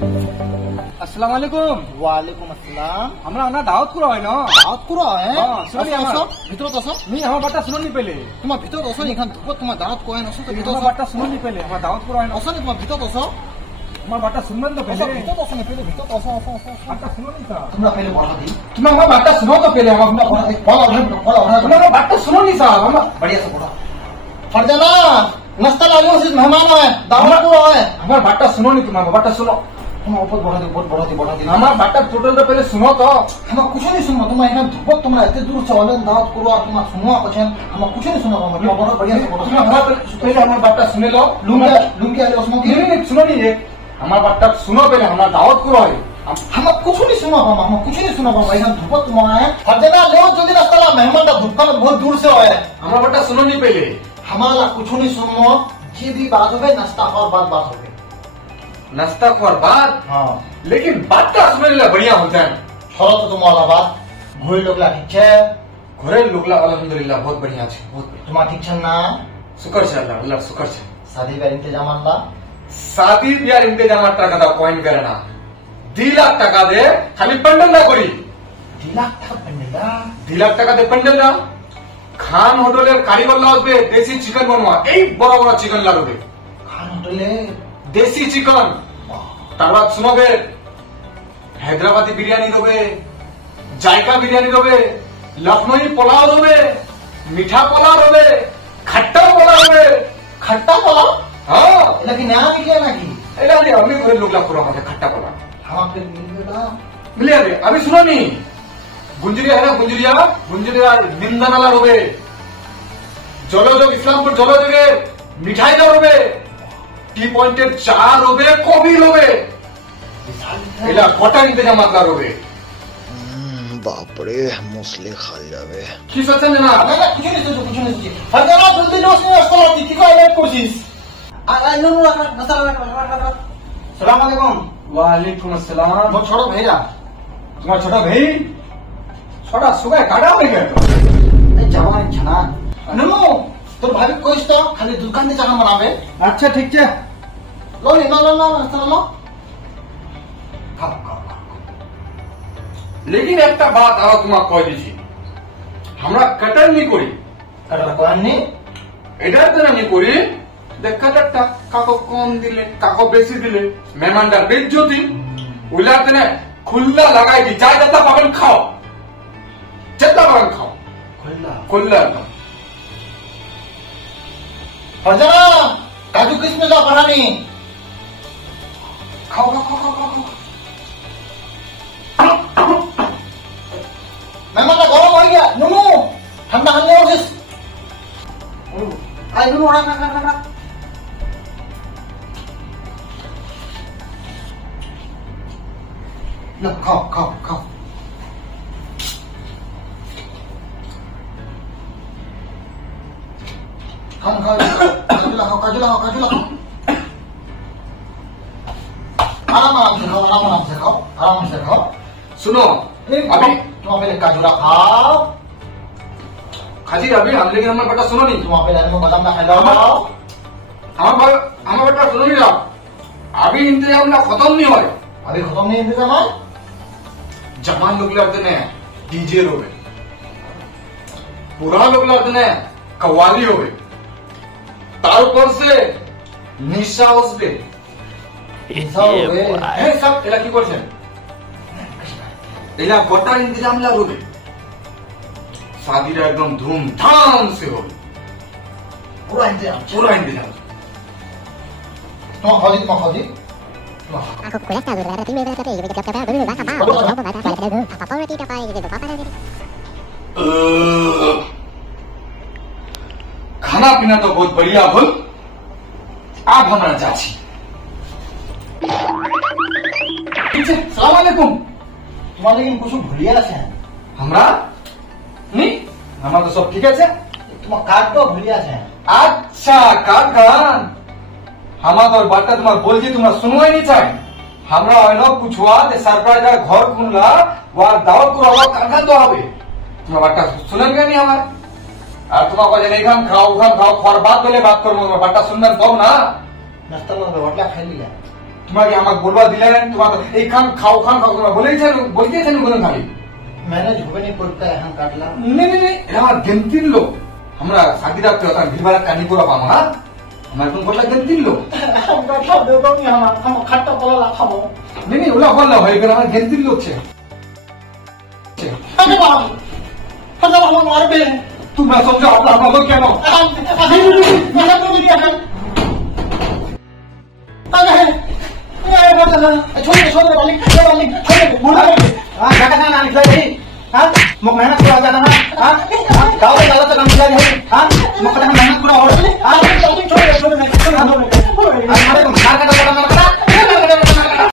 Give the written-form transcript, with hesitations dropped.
अस्सलाम वालेकुम। वालेकुम अस्सलाम। हमरा ना दावत करो है ना? दावत करो है? हां, सुनिए আসো ভিতর আসো। नहीं हमारा बाटा सुनो नहीं पहले। তোমার ভিতর আসো এখান ধুপত তোমার দাওয়াত কোয়েন আসো তো ভিতর हमारा बाटा सुनो नहीं पहले, हमारा दावत करो है ना? আসো তোমার ভিতর আসো। हमारा बाटा सुनना तो আসো पहले। ভিতর আসো না পहले ভিতর আসো আসো আসো। बाटा सुनो नहीं था। তোমরা पहले बढ़ा दी। तुम हमारा बाटा सुनो तो पहले, हम अपना बढ़ा हमारा बाटा सुनो नहीं था। हम बढ़िया से बढ़ा। फरजाना नाश्ता लाओ सिर्फ मेहमान है दावत करो है। हमारा बाटा सुनो नहीं, तुम हमारा बाटा सुनो। तुम ऊपर बढ़ा दी ऊपर बढ़ा दी। हमारा बाटा टोटल तो पहले सुनो तो। हम कुछ नहीं सुनो तुम एखान धुपत तुमरा एते दूर से वाले दावत करो और तुम सुनो पछन हम कुछ नहीं सुनो हम बहुत बढ़िया से तुम हमारा पहले हमारा बाटा सुने लो। लुंगी आले उसमें नहीं नहीं सुनो नहीं ये। हमारा बाटा सुनो पहले, हमारा दावत करो है। हम कुछ नहीं सुना पामा हम कुछ नहीं सुना पामा यहाँ धूप तुम्हारा है फरजाना ले जल्दी नाश्ता ला मेहमान का धूप का बहुत दूर से आया है। हमारा बाटा सुनो नहीं पहले। हमारा कुछ नहीं सुनो ये भी बात हो गई नाश्ता और बात हो गई नाश्ता को और बात। हाँ लेकिन बाटा सुनने ला बढ़िया होता है। थोड़ा तो तुम्हारा बात घोड़ी लोग ठीक है घोड़े लोगला अल्हम्दुलिल्लाह बहुत बढ़िया छे, बहुत तुम्हारा ठीक ना शुक्र छे अल्लाह, अल्लाह शुक्र छे। शादी का इंतजाम अल्लाह शादी बियार इंतजाम टाका दा कॉइन करना 2 लाख टाका दे खाली पंडल ना करी। 2 लाख টাকা পেন্ডেলা 2 লাখ টাকা দে पंडल ना खान होटलेर कारीगर লাগবে দেশি চিকেন বানवा এই বড় বড় চিকেন লাগবে খান হোটেলে দেশি চিকেন তারপর শুনবে হায়দ্রাবাদি বিরিয়ানি দেবে জায়কা বিরিয়ানি দেবে লখনৌই পোলাও দেবে মিঠা পোলাও দেবে খट्टा পোলাও দেবে खट्टा पोलाव হ্যাঁ लेकिन यहाँ मिले ना की এটা নিয়ে আমি ঘরে লোক লাভ করো আমাদের খट्टा পোলাও हाँ फिर मिलेगा मिले अभी अभी सुनो नहीं गुंजरिया है ना गुंजरिया निंदा नाला रोबे जलजोग इस्लामपुर जलजोगे मिठाई दा रोबे टी पॉइंटेर चा रोबे कॉफी रोबे एला गोटा इंतजाम आपका रोबे बापरे मुसले खा जावे की सोचेन ना ना ना कुछ नहीं सोचो फरजाना जल्दी लो उसने नाश्ता ला दी को लेट कोशिश आ नो नो नाश्ता ला सलाम वालेकुम वालेकुम अस्सलाम। वो छोड़ो भैया तुम्हारा छोटा भाई छोटा सुबह काटा हो गया जवान छना नो तो भाई कोई तो खाली दुकान में जाना बनावे अच्छा ठीक है लो नी लो नाश्ता लो खाओ खाओ लेकिन एक बात आरो तुम्हारा कह दीजिए हमरा कटर नहीं करी कटर कोन नी এটা তো আমি করি দেখাটা কাকো কম দিলে কাকো বেশি দিলে মেহমানদার বেজ্জতি উলাতে না খুল্লা লাগাই দি যা যা পাবেন খাও যেটা পাবেন খাও खुल्ला খুল্লা फरजाना काजू किशमिश ला बनानी খাও খাও খাও খাও খাও मेहमान का गरम हो गया नुनू ठंडा होने हो जिस आई नुनू ना लो खाओ खाओ खाओ खाओ खाओ काजू लाओ आराम से खाओ सुनो अभी अभी तुम पहले काजू ला खाओ खाजी अभी हम लेकिन हमारा बेटा सुनो नहीं तुम पहले बादाम ना खाओ हमारा बेटा सुनो नहीं रहा अभी इंतजाम ना खत्म नहीं हो रहा अभी खत्म नहीं इंतजाम है जवान लोग लड़ते ने डीजे रोवे पूरा लोग लड़ते ने कव्वाली होवे तार ऊपर से निशा उसबे है सब एला की करছে एला गोटा इंतजाम ला होवे शादीটা एकदम धूमधाम से होवे पूरा इंतजाम तुम खाओ खाना पीना तो बहुत बढ़िया भल आप हमारा चाची सलाम वालेकुम तुम्हारा लेकिन कुछ भूलिया से हमरा नहीं हमारा तो सब ठीक है तुम कार्ड तो भूलिया से अच्छा काकान हमारा बात तुम्हारा बोल जी तुम्हारा सुनवा ही नहीं चाहिए हमरा है कुछ हुआ सरप्राइज घर खुनला वहां दावत को काका तो आवे तुम्हारा बात सुनन नहीं हमारे और तुम्हारा नहीं खाओ खाओ खर बात पहले बात करो बात सुनना तब ना नाश्ता में वटला खाई लिया তোমাকে আমাকে বলবা দিলেন তোমাকে এই খান খাও তোমার বলতেছেন কোনো খালি मैनेज होवे नहीं पड़ता है हम काटला नहीं আমার গেন্তির লোক আমরা সাথী রাখতে হতাম ভিড় কানি পুরা পাবো না আমার এখন বললা গেন্তির লোক हम काटला दे दो नहीं हम खट्टा बोला खाबो नहीं ওলা বললা হয়ে গেল আমার গেন্তির লোক ছে अरे बाप हम मार बे तू ना समझो अपना हम लोग क्या नो मैं तो नहीं है अरे ये बता छोड़ वाली छोड़ हां जाता ना निकला नहीं हां मुक मेहनत पूरा जाना है हां गांव में गलत काम किया है हां मुक मेहनत पूरा हो हां छोड़ हमारे को मार का